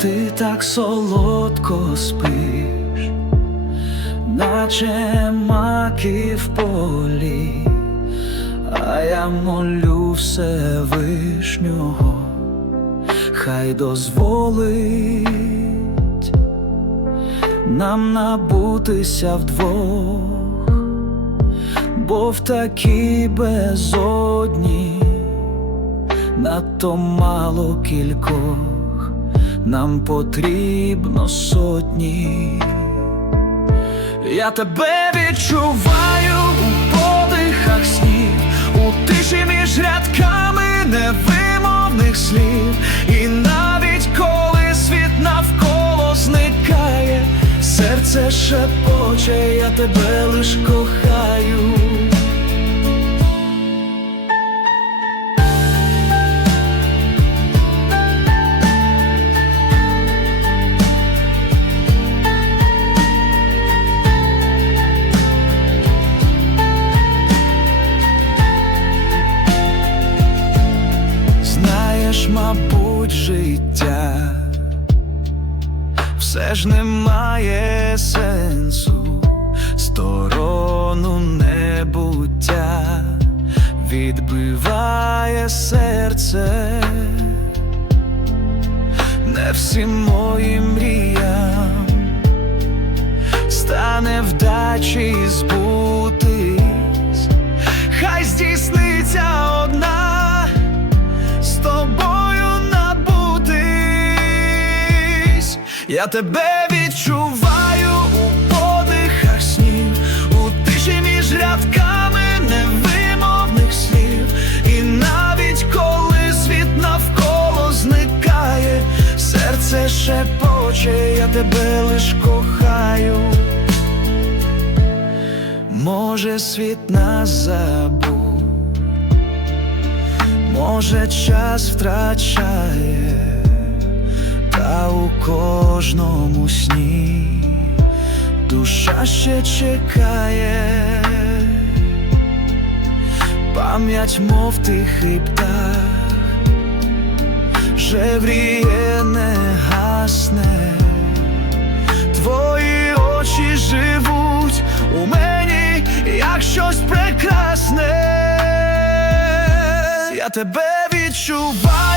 ти так солодко спиш, наче маки в полі, а я молю Всевишнього, хай дозволить нам набутися вдвох, бо в такій безодні надто мало кількох, нам потрібно сотні. Я тебе відчуваю у подихах снів, у тиші між рядками невимовних слів, і навіть коли світ навколо зникає, серце шепоче, я тебе лиш кохаю. Мабуть, життя. Все ж немає сенсу, сторону небуття. Відбиває серце, не всім моїм мріям стане вдачі збутись, Я тебе відчуваю у подихах снів, у тиші між рядками невимовних слів. І навіть коли світ навколо зникає, серце шепоче, я тебе лиш кохаю. Може, світ нас забув, може, час втрачає, ще чекає, пам'ять, мов тихий птах, жевріє, не гасне. Твої очі живуть у мені, як щось прекрасне. Я тебе відчуваю